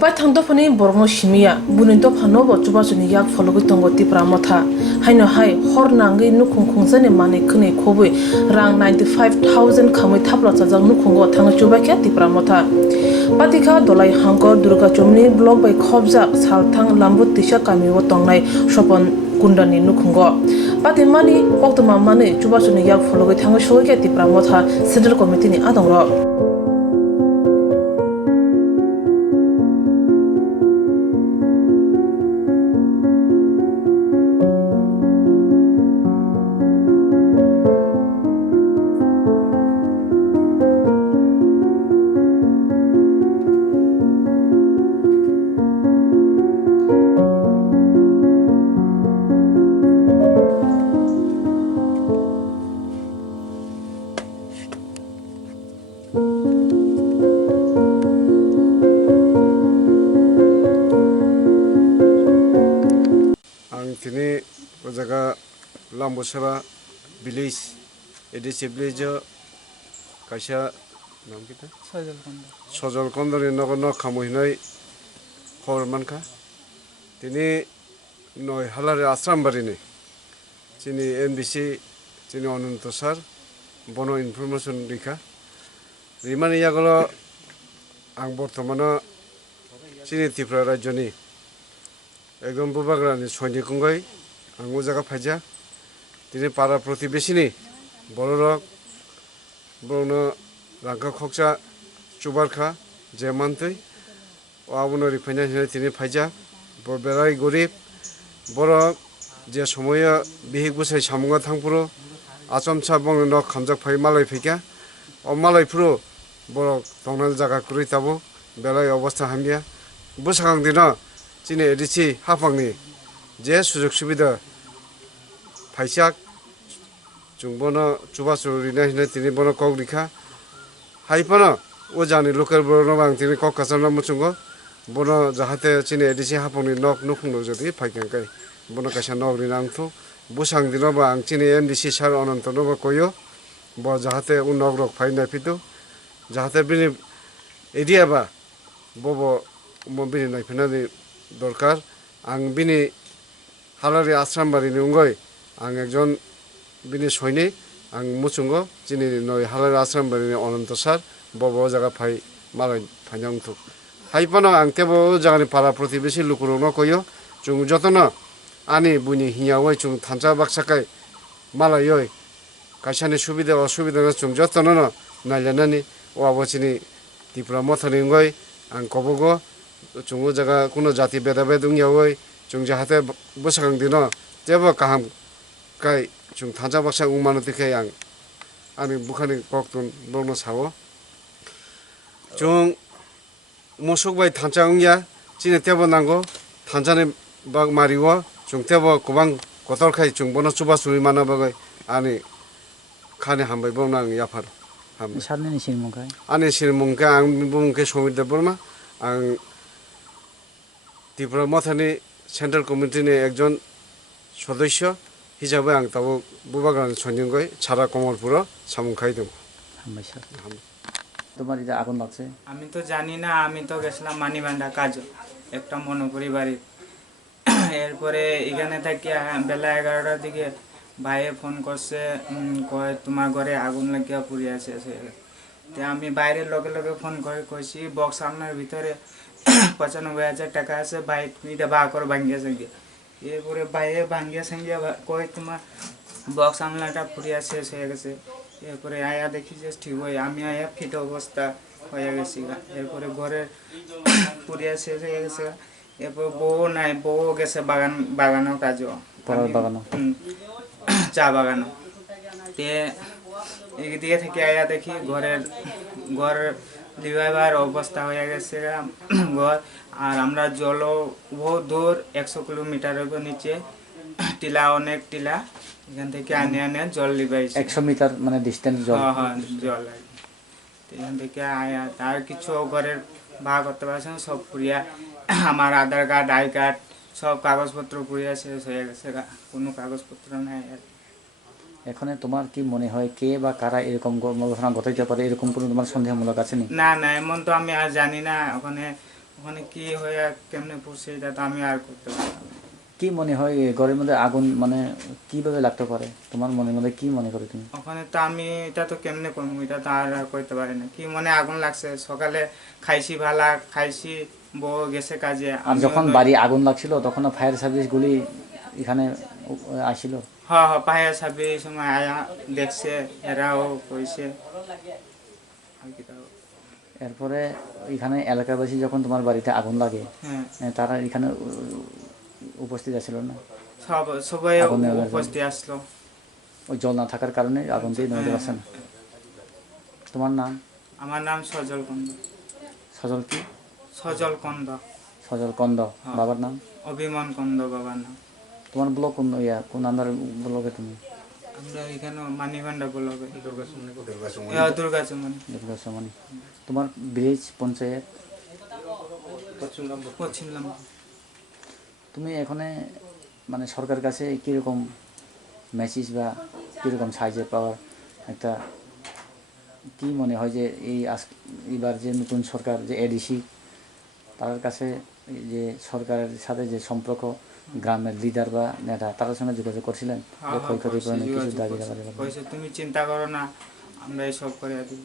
Bai thang dofani bormo shimia bunin dofano bo chuba chuni yak follow tongo tipra motha haino hai hor nangai nukhung khungzani mane khne khobui rang 95,000 khamui thapla chajang nukhungo thang chuba kya tipra motha patika dolai hangkor durga chomni blog bai khobjak salthang lambut tisha kami wo tongnai sopon kundani nukhungo patimani oktoma mane chuba chuni yak follow thang shoy kya tipra motha central committee ni adongro Tini jaga Lambosaba village edisi village kaisa nam kita Sojol Kondor no khamuhinai hormanka tini noi halare asram barini chini NBC chini Ananto sir bono information dikha rimani yagolo ang bortomano chini Tripura rajyoni একদম বুবাগ্রানি সৈনিক কুঙ্গই আঙ্গু জায়গা ফাইজা তিনি পাড়া প্রতিবেশিনী বড় rock বড় রাঙ্কা খকসা চুবারখা যে মানতই ও আবুনো রিফাইনা তিনি ফাইজা বেড়াই গরিব বড় যে সময় বিহিক বসাই সামুঙ্গা থাংপুরো আচমসা বং নক খামজাক ফাই মালাই ফেকা ও মালাইফুরো বড় তংনাল জায়গা কুড়ি তাবো বেলায় অবস্থা হামিয়া বসাগাং দিন chini edisi hapangni je sujok subida phaisak chungbono chubasu rina hina tini bono kok dikha haipano o jani local bono bang tini kok kasana muchungo bono jahate chini edisi hapangni nok nukhungno jodi phaikan kai bono kaisa nok rina angthu busang dino ba ang chini MDC sar Ananto no ba koyo bo jahate un nok rok phaina pitu jahate bini area ba bobo mobile nai phenani দরকার আং বিনি হালারি আশ্রাম বাড়িনি উঙ্গই আং একজন বিনি সৈনিক আং মুচুঙ্গ যিনি নয় হালারি আশ্রাম বাড়িনি অনন্ত স্যার বব জায়গা ফাই মালাই ফাইনাং থুক হাইপানো আং তেবো জায়গানি পাড়া প্রতিবেশী লুকুরুনো কইও চুং যতন আনি বুনি হিয়াওই চুং থানচা বাক্সাকাই মালাইয় কাইসানি সুবিধা অসুবিধা চুং যতন নাইলানানি ও আবচিনি ত্রিপুরা মথানি উঙ্গই আং কবগো chungu jaga kuno jati beda beda ungyawai chung jahate busakang dino jebo kaham kai chung thanja baksa ungmano tikai ang ani bukhani koktun bono sawo chung mosok bai thanja ungya chine tebo nango thanjani bag mariwo chung tebo kubang kotor khai chung bono chuba sui mana bagai ani khani hambai bono ang yafar ham sarni sirmungkai ani sirmungka ang bumungke somidda borma ang Tripura মথানি central কমিটিনি একজন সদস্য হিসাবে আং তাবো বুবাগ্রান সঞ্জয় ছাড়া কমলপুর সামুখাই দম তোমার এটা আগুন লাগছে আমি তো জানি না আমি তো গেছিলাম মানিবান্ডা কাজ একটা মনোপুরি বাড়ি এরপরে এখানে থাকি বেলা 11টার দিকে ভাইয়ে ফোন করছে কয় তোমার ঘরে আগুন লাগিয়া পুড়ে আছে তে আমি বাইরের লগে লগে ফোন করে কইছি বক্স আপনার ভিতরে 95,000 টাকা আছে বাইক নিতে বা করে ভাঙ্গিয়া সঙ্গে এরপরে বাইরে ভাঙ্গিয়া সঙ্গে কয় তোমার বক্স আমলাটা পুড়িয়া শেষ হয়ে গেছে এরপরে আয়া দেখি যে ঠিক হয় আমি আয়া ফিট অবস্থা হয়ে গেছি এরপরে ঘরে পুড়িয়া শেষ হয়ে গেছে এরপর বউ নাই বউ গেছে বাগানো কাজও চা বাগানো তে এদিকে থেকে আয়া দেখি ঘর লিভাইবার অবস্থা হয়ে গেছে ঘর আর আমরা জলও বহুত দূর 100 কিলোমিটারের নিচে টিলা অনেক টিলা এখান থেকে আনে জল লিবাইছে 100 মিটার মানে ডিসটেন্স জল হ্যাঁ জল এখান থেকে আয়া তার কিছু ঘরের ভাগ করতে পারছেন সব পুরিয়া আমার আধার কার্ড আই কার্ড সব কাগজপত্র পুরিয়া শেষ হয়ে গেছে কোনো কাগজপত্র নাই এখানে তোমার কি মনে হয় কে বা কারা এরকম ঘটনা ঘটাইতে পারে এরকম কোনো তোমার সন্দেহমূলক আছে নি? না না এমন তো আমি আর জানি না ওখানে ওখানে কি হয়ে কেমনে পড়ছে এটা তো আমি আর করতে পারলাম না। কি মনে হয় এই ঘরের মধ্যে আগুন মানে কিভাবে লাগতে পারে, তোমার মনের মধ্যে কি মনে করো তুমি? ওখানে তো আমি এটা তো কেমনে করবো, এটা তো আর করতে পারি না। কি মনে আগুন লাগছে, সকালে খাইছি ভালা খাইছি, বউ গেছে কাজে। আর যখন বাড়ি আগুন লাগছিল তখন ফায়ার সার্ভিসগুলি এখানে আসছিল? হ্যাঁ হ্যাঁ, পায়ে সাবি এই সময় আয়া দেখছে, এরাও কইছে। আর কি তাও। এরপরে এখানে এলাকাবাসী যখন তোমার বাড়িতে আগুন লাগে হ্যাঁ, তারা এখানে উপস্থিত আছিল না? সবাই আগুন নেভার জন্য? উপস্থিত আসলো। ওই জল না থাকার কারণে আগুনটাই নেমে পারছে না। তোমার নাম? আমার নাম সজল কন্দ। সজল কি? সজল কন্দ। সজল কন্দ। হ্যাঁ। বাবার নাম? অভিমান কন্দ বাবার নাম। তোমার ব্লক কোন কোন আন্দার ব্লকে তুমি? আমরা এখানে মানিভান্ডা বলবে দুর্গাচুমনি। দুর্গাসমণি। তোমার ভিলেজ পঞ্চায়েত? পশ্চিম লাম্বা। তুমি এখানে মানে সরকারের কাছে কীরকম মেসেজ বা কীরকম সাহায্য পাওয়ার একটা কি মনে হয় যে এবার যে নতুন সরকার যে এডিসি তার কাছে এই যে সরকারের সাথে যে সম্পর্ক, গ্রামের লিডার বা নেতা তাদের সঙ্গে যোগাযোগ করছিলেন যে ক্ষয়ক্ষতির কারণে কিছু দাবি দাবা? তুমি চিন্তা করো না, আমরা এইসব করে দিব।